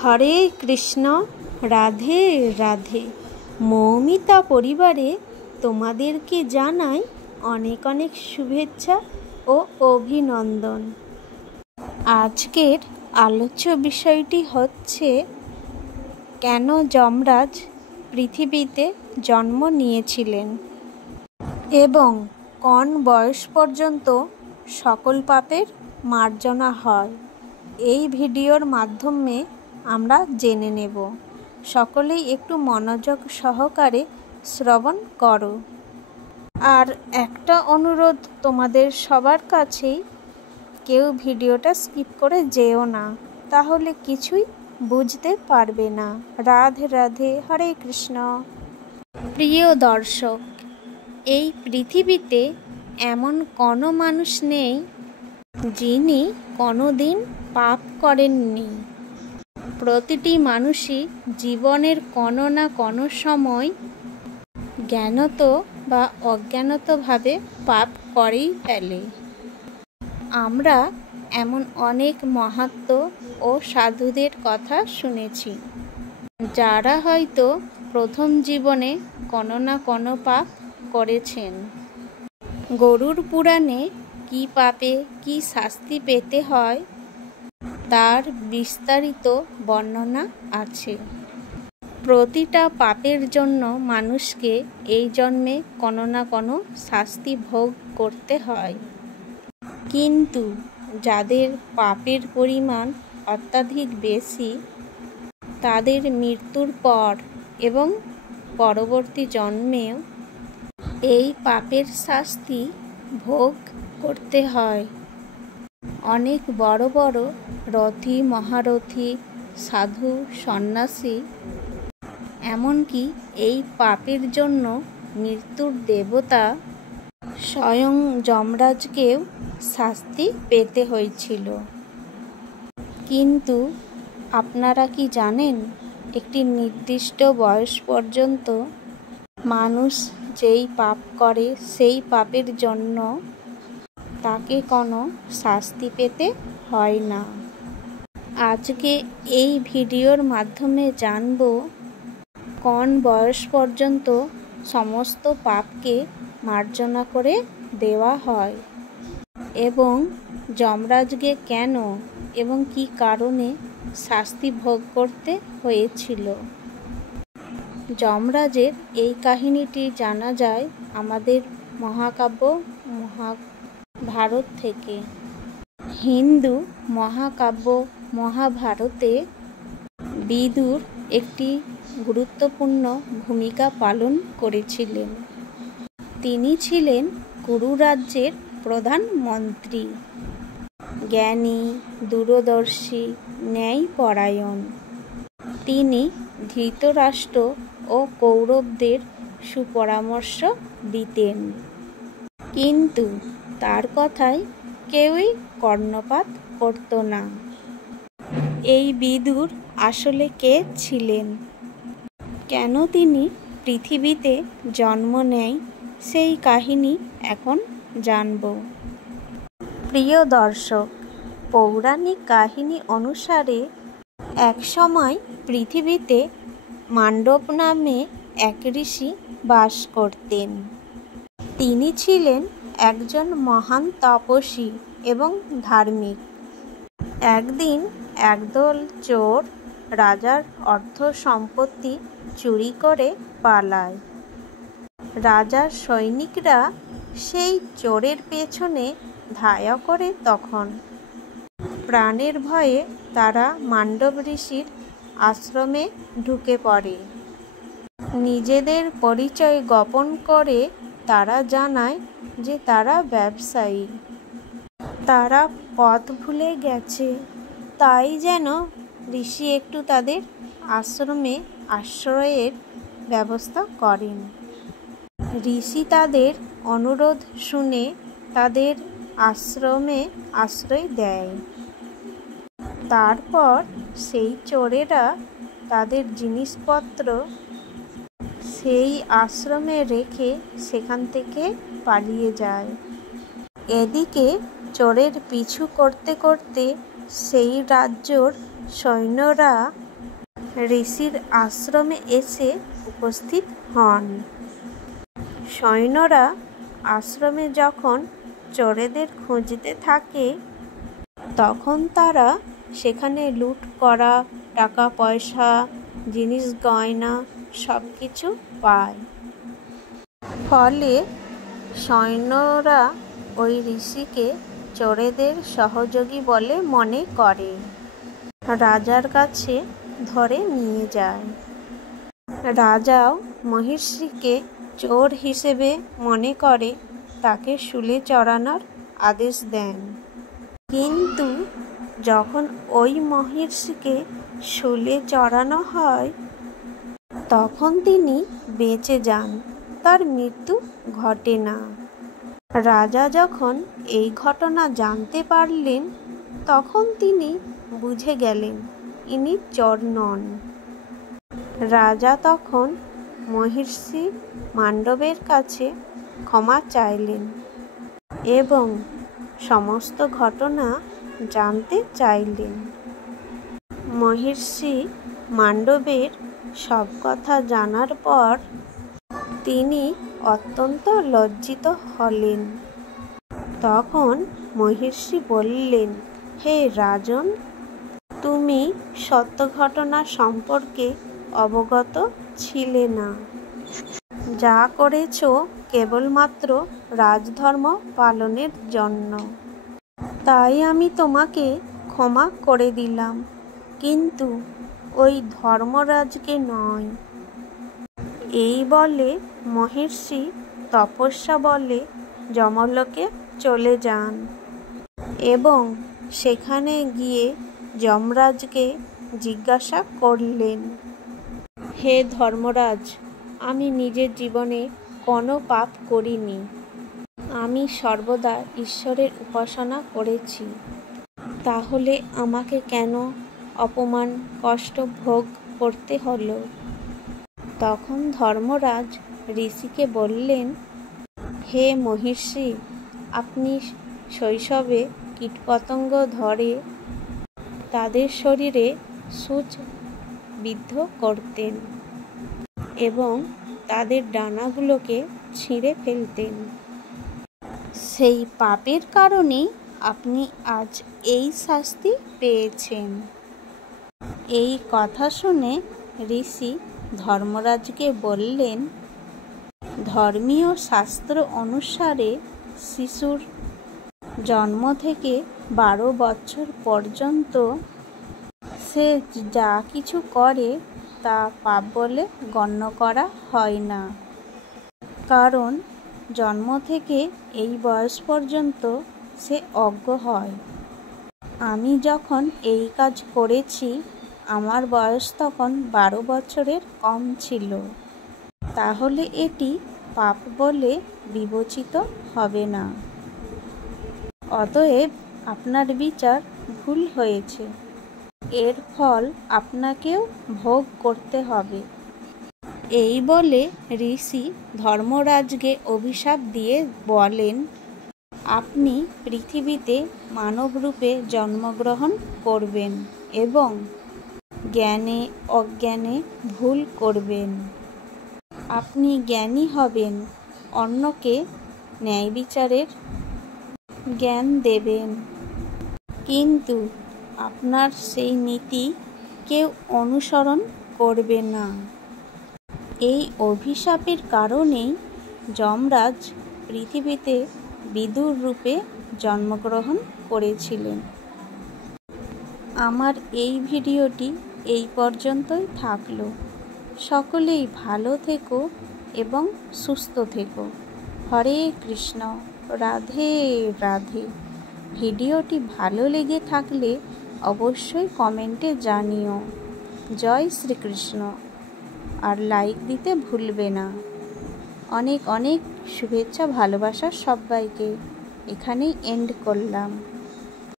হরে কৃষ্ণ, রাধে রাধে। মৌমিতা পরিবারে তোমাদেরকে জানাই অনেক অনেক শুভেচ্ছা ও অভিনন্দন। আজকের আলোচ্য বিষয়টি হচ্ছে কেন যমরাজ পৃথিবীতে জন্ম নিয়েছিলেন এবং কোন বয়স পর্যন্ত সকল পাপের মার্জনা হয়। এই ভিডিওর মাধ্যমে আমরা জেনে নেব। সকলেই একটু মনোযোগ সহকারে শ্রবণ করো। আর একটা অনুরোধ তোমাদের সবার কাছেই, কেউ ভিডিওটা স্কিপ করে যেও না, তাহলে কিছুই বুঝতে পারবে না। রাধে রাধে, হরে কৃষ্ণ। প্রিয় দর্শক, এই পৃথিবীতে এমন কোনো মানুষ নেই যিনি কোনোদিন পাপ করেননি। প্রতিটি মানুষই জীবনের কোনো না কোনো সময় জ্ঞানত বা অজ্ঞানতভাবে পাপ করেই ফেলে। আমরা এমন অনেক মাহাত্ম্য ও সাধুদের কথা শুনেছি, যারা হয়তো প্রথম জীবনে কোনো না কোনো পাপ করেছেন। গরুড় পুরাণে কী পাপে কী শাস্তি পেতে হয় তার বিস্তারিত বর্ণনা আছে। প্রতিটা পাপের জন্য মানুষকে এই জন্মে কোনো না কোনো শাস্তি ভোগ করতে হয়, কিন্তু যাদের পাপের পরিমাণ অত্যাধিক বেশি, তাদের মৃত্যুর পর এবং পরবর্তী জন্মেও এই পাপের শাস্তি ভোগ করতে হয়। অনেক বড় বড় রথী, মহারথী, সাধু, সন্ন্যাসী, এমনকি এই পাপের জন্য মৃত্যুর দেবতা স্বয়ং যমরাজকেও শাস্তি পেতে হয়েছিল। কিন্তু আপনারা কি জানেন, একটি নির্দিষ্ট বয়স পর্যন্ত মানুষ যেই পাপ করে সেই পাপের জন্য তাকে কোনো শাস্তি পেতে হয় না। আজকে এই ভিডিওর মাধ্যমে জানব কোন বয়স পর্যন্ত সমস্ত পাপকে মার্জনা করে দেওয়া হয় এবং যমরাজকে কেন এবং কী কারণে শাস্তি ভোগ করতে হয়েছিল। যমরাজের এই কাহিনীটি জানা যায় আমাদের মহাকাব্য মহাভারত থেকে। হিন্দু মহাকাব্য মহাভারতে বিদুর একটি গুরুত্বপূর্ণ ভূমিকা পালন করেছিলেন। তিনি ছিলেন কুরু রাজ্যের প্রধানমন্ত্রী, জ্ঞানী, দূরদর্শী, ন্যায়পরায়ণ। তিনি ধৃতরাষ্ট্র ও কৌরবদের সুপরামর্শ দিতেন, কিন্তু তার কথায় কেউই কর্ণপাত করত না। এই বিদুর আসলে কে ছিলেন, কেন তিনি পৃথিবীতে জন্ম নেয়, সেই কাহিনী এখন জানব। প্রিয় দর্শক, পৌরাণিক কাহিনী অনুসারে একসময় পৃথিবীতে মান্ডব নামে এক ঋষি বাস করতেন। তিনি ছিলেন একজন মহান তপস্বী এবং ধার্মিক। একদিন একদল চোর রাজার অর্থ সম্পত্তি চুরি করে পালায়। রাজার সৈনিকরা সেই চোরের পেছনে ধাওয়া করে। তখন প্রাণের ভয়ে তারা মান্ডব ঋষির আশ্রমে ঢুকে পড়ে। নিজেদের পরিচয় গোপন করে তারা জানায় যে তারা ব্যবসায়ী। তারা পথ ভুলে গেছে, তাই যেন ঋষি একটু তাদের আশ্রমে আশ্রয়ের ব্যবস্থা করেন। ঋষি তাদের অনুরোধ শুনে তাদের আশ্রমে আশ্রয় দেয়। তারপর সেই চোরেরা তাদের জিনিসপত্র সেই আশ্রমে রেখে সেখান থেকে পালিয়ে যায়। এদিকে চোরের পিছু করতে করতে সেই রাজ্যর সৈন্যরা ঋষির আশ্রমে এসে উপস্থিত হন। সৈন্যরা আশ্রমে যখন চোরেদের খুঁজতে থাকে তখন তারা সেখানে লুট করা টাকা পয়সা, জিনিস গয়না সব কিছু পায়। ফলে সৈন্যরা ওই ঋষিকে চোরেদের সহযোগী বলে মনে করে রাজার কাছে ধরে নিয়ে যায়। রাজাও মহিষীকে চোর হিসেবে মনে করে তাকে শুলে চড়ানোর আদেশ দেন। কিন্তু যখন ওই মহিষীকে শুলে চড়ানো হয় তখন তিনি বেঁচে যান, তার মৃত্যু ঘটে না। রাজা যখন এই ঘটনা জানতে পারলেন তখন তিনি বুঝে গেলেন ইনি চোর নন। রাজা তখন মহিষী মান্ডবের কাছে ক্ষমা চাইলেন এবং সমস্ত ঘটনা জানতে চাইলেন। মহিষী মান্ডবের সব কথা জানার পর তিনি অত্যন্ত লজ্জিত হলেন। তখন মহিষী বললেন, হে রাজন, তুমি সত্য ঘটনা সম্পর্কে অবগত ছিলে না। যা করেছ কেবলমাত্র রাজধর্ম পালনের জন্য, তাই আমি তোমাকে ক্ষমা করে দিলাম, কিন্তু ওই ধর্মরাজকে নয়। এই বলে মহিষী তপস্যা বলে যমলোকে চলে যান এবং সেখানে গিয়ে যমরাজকে জিজ্ঞাসা করলেন, হে ধর্মরাজ, আমি নিজের জীবনে কোনো পাপ করিনি। আমি সর্বদা ঈশ্বরের উপাসনা করেছি, তাহলে আমাকে কেন অপমান কষ্ট ভোগ করতে হলো? তখন ধর্মরাজ ঋষিকে বললেন, হে মহিষী, আপনি শৈশবে কীটপতঙ্গ ধরে তাদের শরীরে সূচ বিদ্ধ করতেন এবং তাদের ডানাগুলোকে ছিঁড়ে ফেলতেন। সেই পাপের কারণেই আপনি আজ এই শাস্তি পেয়েছেন। এই কথা শুনে ঋষি ধর্মরাজকে বললেন, ধর্মীয় শাস্ত্র অনুসারে শিশুর জন্ম থেকে 12 বছর পর্যন্ত সে যা কিছু করে তা পাপ বলে গণ্য করা হয় না, কারণ জন্ম থেকে এই বয়স পর্যন্ত সে অজ্ঞ হয়। আমি যখন এই কাজ করেছি আমার বয়স তখন 12 বছরের কম ছিল, তাহলে এটি পাপ বলে বিবেচিত হবে না। অতএব আপনার বিচার ভুল হয়েছে, এর ফল আপনাকেও ভোগ করতে হবে। এই বলে ঋষি ধর্মরাজকে অভিশাপ দিয়ে বলেন, আপনি পৃথিবীতে মানব রূপে জন্মগ্রহণ করবেন এবং জ্ঞানে অজ্ঞানে ভুল করবেন। আপনি জ্ঞানী হবেন, অন্যকে ন্যায় বিচারের জ্ঞান দেবেন, কিন্তু আপনার সেই নীতি কেউ অনুসরণ করবে না। এই অভিশাপের কারণেই যমরাজ পৃথিবীতে বিদুর রূপে জন্মগ্রহণ করেছিলেন। আমার এই ভিডিওটি এই পর্যন্তই থাকলো। সকলেই ভালো থেকো এবং সুস্থ থেকো। হরে কৃষ্ণ, রাধে রাধে। ভিডিওটি ভালো লেগে থাকলে অবশ্যই কমেন্টে জানিও জয় শ্রীকৃষ্ণ, আর লাইক দিতে ভুলবে না। অনেক অনেক শুভেচ্ছা ভালোবাসা সবাইকে। এখানেই এন্ড করলাম।